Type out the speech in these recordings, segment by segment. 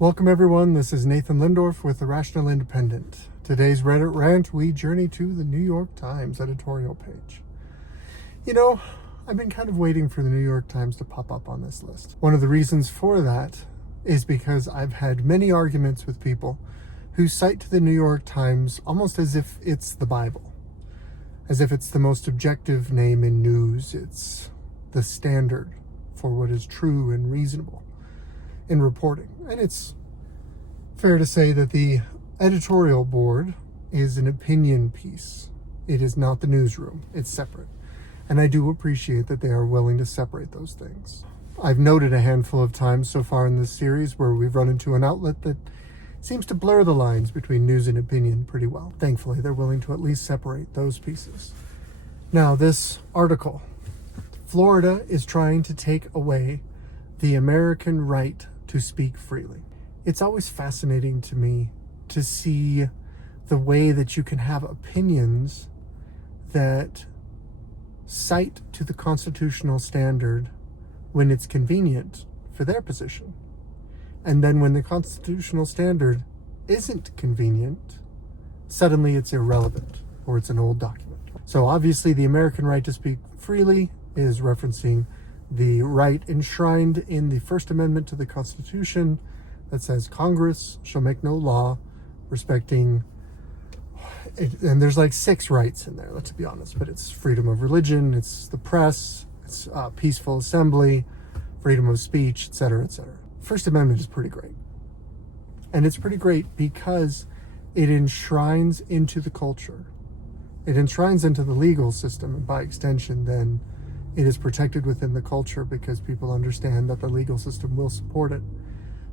Welcome everyone, this is Nathan Lindorf with The Rational Independent. Today's Reddit rant, we journey to the New York Times editorial page. You know, I've been kind of waiting for the New York Times to pop up on this list. One of the reasons for that is because I've had many arguments with people who cite to the New York Times almost as if it's the Bible, as if it's the most objective name in news. It's the standard for what is true and reasonable in reporting. And it's fair to say that the editorial board is an opinion piece. It is not the newsroom. It's separate. And I do appreciate that they are willing to separate those things. I've noted a handful of times so far in this series where we've run into an outlet that seems to blur the lines between news and opinion pretty well. Thankfully, they're willing to at least separate those pieces. Now, this article, Florida is trying to take away the American right to speak freely. It's always fascinating to me to see the way that you can have opinions that cite to the constitutional standard when it's convenient for their position. And then when the constitutional standard isn't convenient, suddenly it's irrelevant or it's an old document. So obviously the American right to speak freely is referencing the right enshrined in the First Amendment to the Constitution that says Congress shall make no law respecting, and there's like 6 rights in there, let's be honest, but it's freedom of religion, it's the press, it's peaceful assembly, freedom of speech, etc., etc. First Amendment is pretty great. And it's pretty great because it enshrines into the culture. It enshrines into the legal system, and by extension, then it is protected within the culture because people understand that the legal system will support it,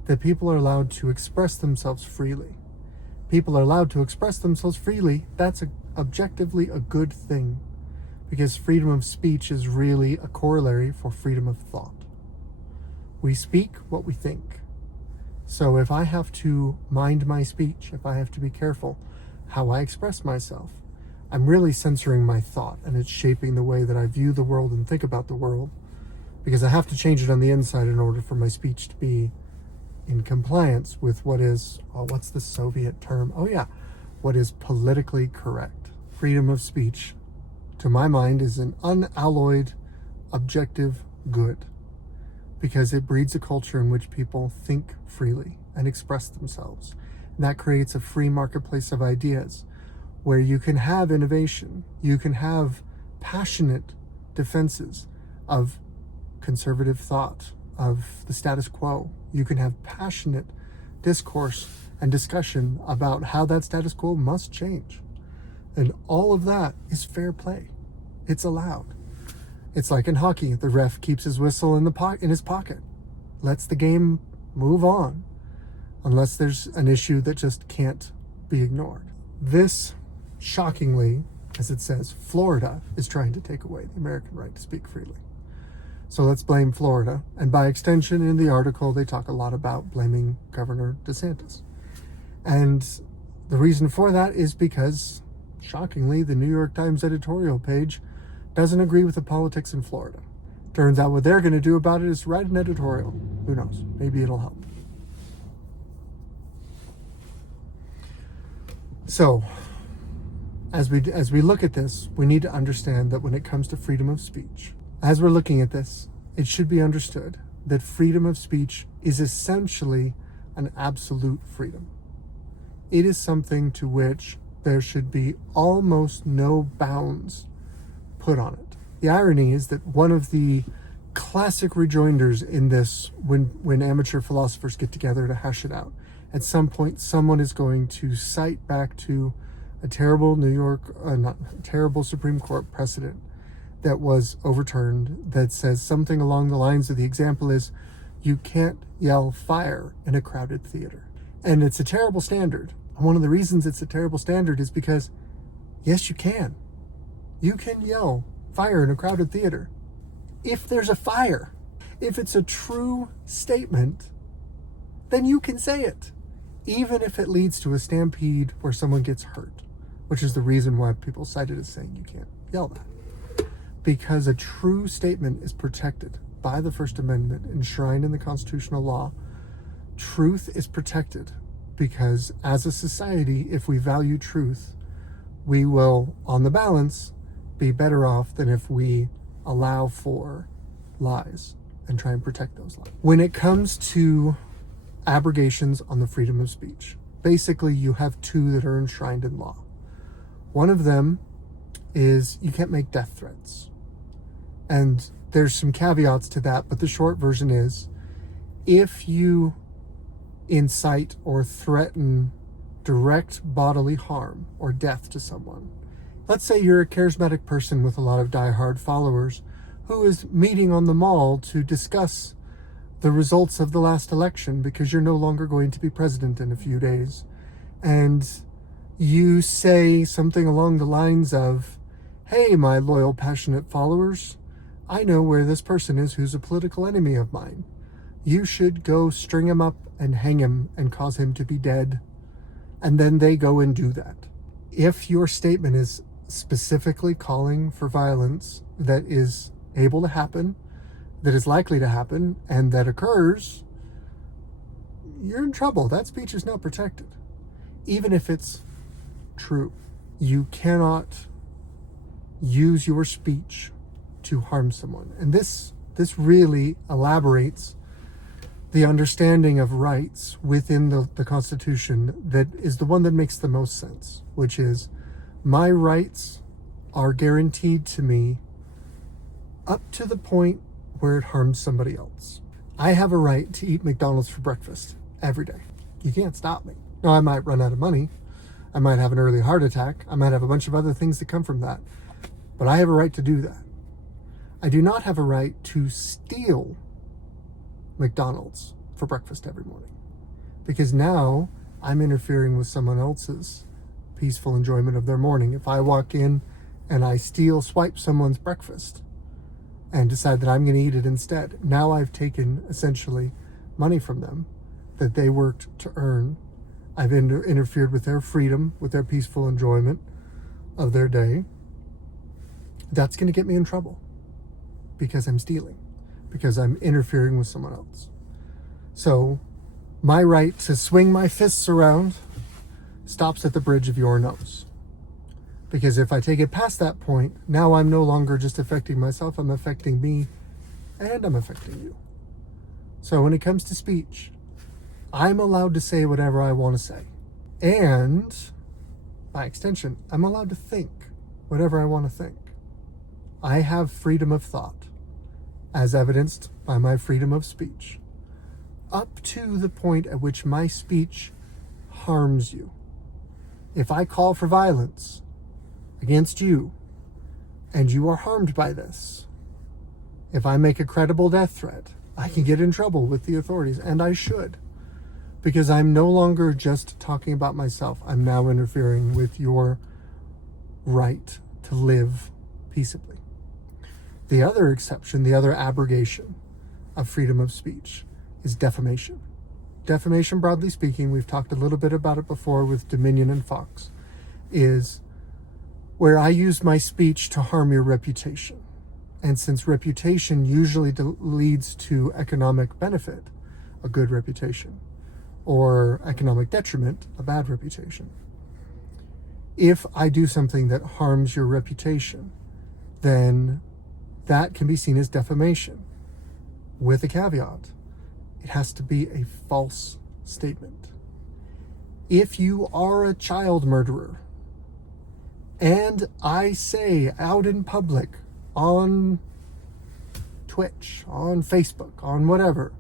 that people are allowed to express themselves freely. People are allowed to express themselves freely. That's objectively a good thing because freedom of speech is really a corollary for freedom of thought. We speak what we think. So if I have to mind my speech, if I have to be careful how I express myself, I'm really censoring my thought, and it's shaping the way that I view the world and think about the world, because I have to change it on the inside in order for my speech to be in compliance with what is, what's the Soviet term? What is politically correct. Freedom of speech, to my mind, is an unalloyed, objective good, because it breeds a culture in which people think freely and express themselves. And that creates a free marketplace of ideas, where you can have innovation, you can have passionate defenses of conservative thought, of the status quo. You can have passionate discourse and discussion about how that status quo must change. And all of that is fair play. It's allowed. It's like in hockey, the ref keeps his whistle in his pocket, lets the game move on, unless there's an issue that just can't be ignored. This, shockingly, as it says, Florida is trying to take away the American right to speak freely. So let's blame Florida. And by extension, in the article, they talk a lot about blaming Governor DeSantis. And the reason for that is because, shockingly, the New York Times editorial page doesn't agree with the politics in Florida. Turns out what they're going to do about it is write an editorial. Who knows? Maybe it'll help. So, as we look at this, we need to understand that when it comes to freedom of speech, as we're looking at this, it should be understood that freedom of speech is essentially an absolute freedom. It is something to which there should be almost no bounds put on it. The irony is that one of the classic rejoinders in this, when amateur philosophers get together to hash it out, at some point someone is going to cite back to a terrible terrible Supreme Court precedent that was overturned that says something along the lines of, the example is, you can't yell fire in a crowded theater. And it's a terrible standard. And one of the reasons it's a terrible standard is because, yes, you can. You can yell fire in a crowded theater if there's a fire. If it's a true statement, then you can say it, even if it leads to a stampede where someone gets hurt, which is the reason why people cite it as saying you can't yell that. Because a true statement is protected by the First Amendment, enshrined in the constitutional law, truth is protected because as a society, if we value truth, we will, on the balance, be better off than if we allow for lies and try and protect those lies. When it comes to abrogations on the freedom of speech, basically you have two that are enshrined in law. One of them is you can't make death threats. And there's some caveats to that, but the short version is if you incite or threaten direct bodily harm or death to someone, let's say you're a charismatic person with a lot of diehard followers who is meeting on the mall to discuss the results of the last election because you're no longer going to be president in a few days. And you say something along the lines of, hey, my loyal, passionate followers, I know where this person is who's a political enemy of mine. You should go string him up and hang him and cause him to be dead. And then they go and do that. If your statement is specifically calling for violence that is able to happen, that is likely to happen, and that occurs, you're in trouble. That speech is not protected. Even if it's true, you cannot use your speech to harm someone. And this really elaborates the understanding of rights within the Constitution that is the one that makes the most sense, which is my rights are guaranteed to me up to the point where it harms somebody else. I have a right to eat McDonald's for breakfast every day. You can't stop me. Now, I might run out of money. I might have an early heart attack. I might have a bunch of other things that come from that. But I have a right to do that. I do not have a right to steal McDonald's for breakfast every morning, because now I'm interfering with someone else's peaceful enjoyment of their morning. If I walk in and I swipe someone's breakfast and decide that I'm going to eat it instead, now I've taken essentially money from them that they worked to earn. I've interfered with their freedom, with their peaceful enjoyment of their day. That's going to get me in trouble because I'm stealing, because I'm interfering with someone else. So my right to swing my fists around stops at the bridge of your nose. Because if I take it past that point, now I'm no longer just affecting myself, I'm affecting me, and I'm affecting you. So when it comes to speech, I'm allowed to say whatever I want to say. And by extension, I'm allowed to think whatever I want to think. I have freedom of thought, as evidenced by my freedom of speech, up to the point at which my speech harms you. If I call for violence against you, and you are harmed by this, if I make a credible death threat, I can get in trouble with the authorities, and I should, because I'm no longer just talking about myself. I'm now interfering with your right to live peaceably. The other exception, the other abrogation of freedom of speech is defamation. Defamation, broadly speaking, we've talked a little bit about it before with Dominion and Fox, is where I use my speech to harm your reputation. And since reputation usually leads to economic benefit, a good reputation, or economic detriment, a bad reputation, if I do something that harms your reputation, then that can be seen as defamation, with a caveat. It has to be a false statement. If you are a child murderer, and I say out in public, on Twitch, on Facebook, on whatever,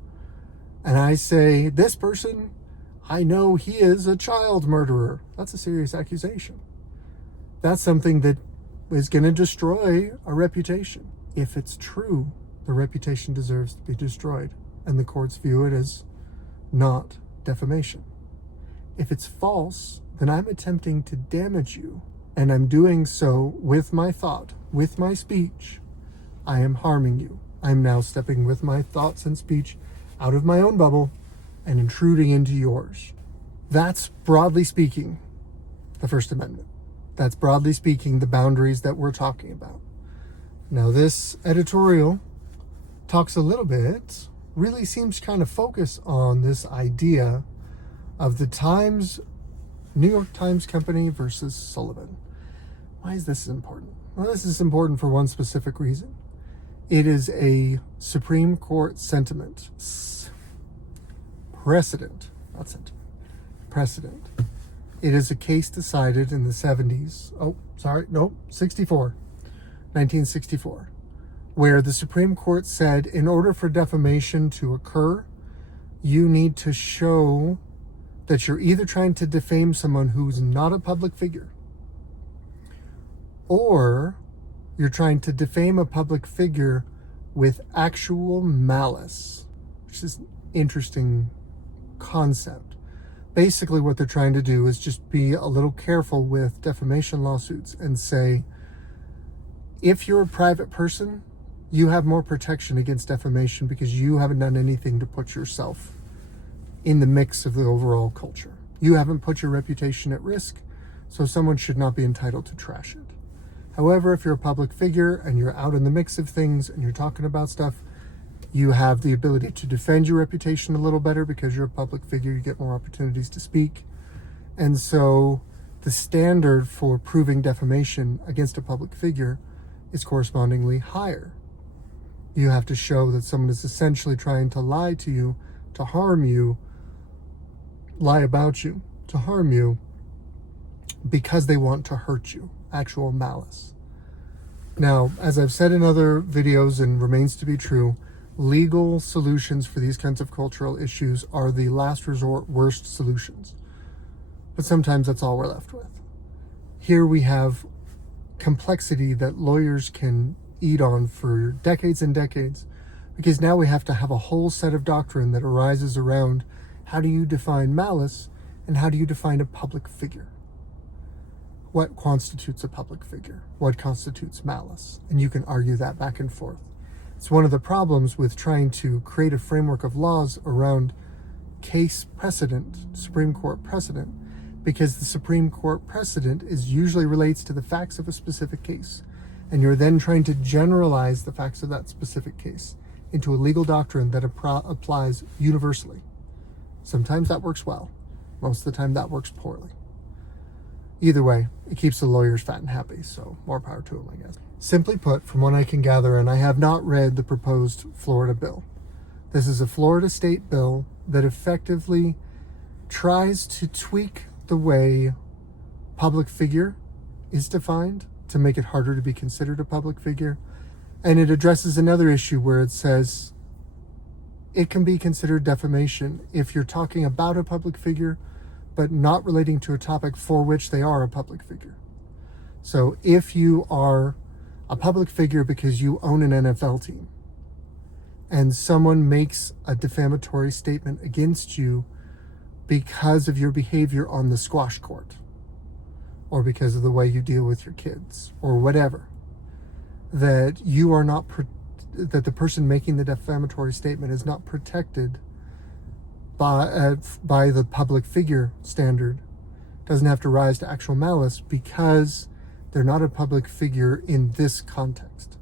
and I say, this person, I know he is a child murderer, that's a serious accusation. That's something that is going to destroy a reputation. If it's true, the reputation deserves to be destroyed, and the courts view it as not defamation. If it's false, then I'm attempting to damage you, and I'm doing so with my thought, with my speech. I am harming you. I'm now stepping with my thoughts and speech out of my own bubble and intruding into yours. That's, broadly speaking, the First Amendment. That's, broadly speaking, the boundaries that we're talking about. Now, this editorial talks a little bit really seems to kind of focus on this idea of the Times, New York Times Company versus Sullivan. Why is this important? Well, this is important for one specific reason. It is a Supreme Court precedent. It is a case decided in the 1964, where the Supreme Court said in order for defamation to occur, you need to show that you're either trying to defame someone who's not a public figure, or you're trying to defame a public figure with actual malice, which is an interesting concept. Basically, what they're trying to do is just be a little careful with defamation lawsuits and say, if you're a private person, you have more protection against defamation because you haven't done anything to put yourself in the mix of the overall culture. You haven't put your reputation at risk, so someone should not be entitled to trash it. However, if you're a public figure and you're out in the mix of things and you're talking about stuff, you have the ability to defend your reputation a little better because you're a public figure. You get more opportunities to speak. And so the standard for proving defamation against a public figure is correspondingly higher. You have to show that someone is essentially trying to lie to you, to harm you, lie about you, to harm you, because they want to hurt you, actual malice. Now, as I've said in other videos and remains to be true, legal solutions for these kinds of cultural issues are the last resort, worst solutions. But sometimes that's all we're left with. Here we have complexity that lawyers can eat on for decades and decades, because now we have to have a whole set of doctrine that arises around how do you define malice and how do you define a public figure? What constitutes a public figure? What constitutes malice? And you can argue that back and forth. It's one of the problems with trying to create a framework of laws around case precedent, Supreme Court precedent, because the Supreme Court precedent usually relates to the facts of a specific case. And you're then trying to generalize the facts of that specific case into a legal doctrine that applies universally. Sometimes that works well. Most of the time that works poorly. Either way, it keeps the lawyers fat and happy, so more power to them, I guess. Simply put, from what I can gather, and I have not read the proposed Florida bill, this is a Florida state bill that effectively tries to tweak the way public figure is defined to make it harder to be considered a public figure. And it addresses another issue where it says it can be considered defamation if you're talking about a public figure, but not relating to a topic for which they are a public figure. So if you are a public figure because you own an NFL team and someone makes a defamatory statement against you because of your behavior on the squash court, or because of the way you deal with your kids, or whatever, that you are not, that the person making the defamatory statement is not protected by the public figure standard, doesn't have to rise to actual malice because they're not a public figure in this context.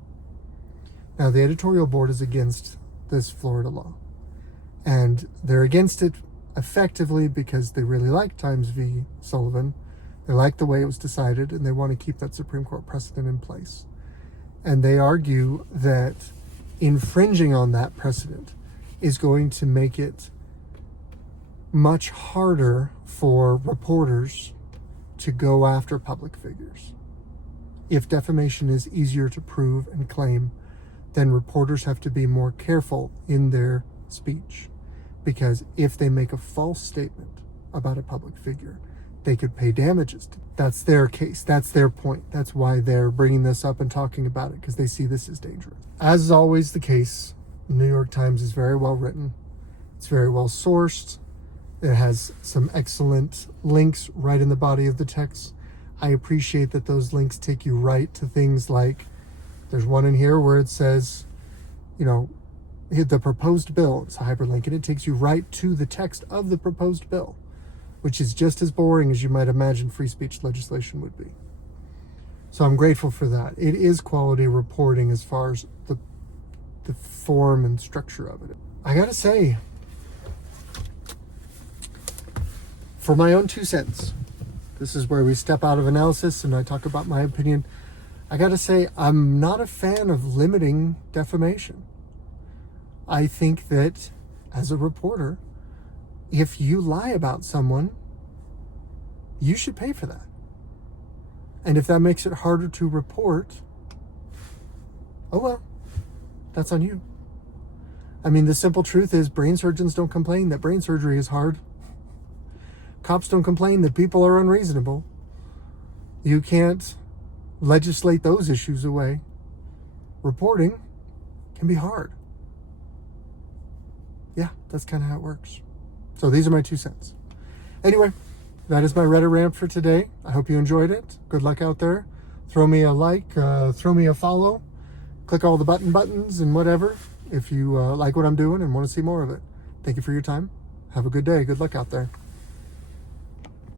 Now, the editorial board is against this Florida law, and they're against it effectively because they really like Times v. Sullivan. They like the way it was decided, and they want to keep that Supreme Court precedent in place. And they argue that infringing on that precedent is going to make it much harder for reporters to go after public figures. If defamation is easier to prove and claim, then reporters have to be more careful in their speech. Because if they make a false statement about a public figure, they could pay damages. That's their case. That's their point. That's why they're bringing this up and talking about it, because they see this as dangerous. As is always the case, the New York Times is very well written. It's very well sourced. It has some excellent links right in the body of the text. I appreciate that those links take you right to things like, there's one in here where it says, the proposed bill. It's a hyperlink, and it takes you right to the text of the proposed bill, which is just as boring as you might imagine free speech legislation would be. So I'm grateful for that. It is quality reporting as far as the form and structure of it. I gotta say, for my own 2 cents, this is where we step out of analysis and I talk about my opinion. I gotta say, I'm not a fan of limiting defamation. I think that as a reporter, if you lie about someone, you should pay for that. And if that makes it harder to report, oh well, that's on you. I mean, the simple truth is brain surgeons don't complain that brain surgery is hard. Cops don't complain that people are unreasonable. You can't legislate those issues away. Reporting can be hard. Yeah, that's kind of how it works. So these are my 2 cents. Anyway, that is my Reddit rant for today. I hope you enjoyed it. Good luck out there. Throw me a like, throw me a follow. Click all the buttons and whatever if you like what I'm doing and want to see more of it. Thank you for your time. Have a good day. Good luck out there.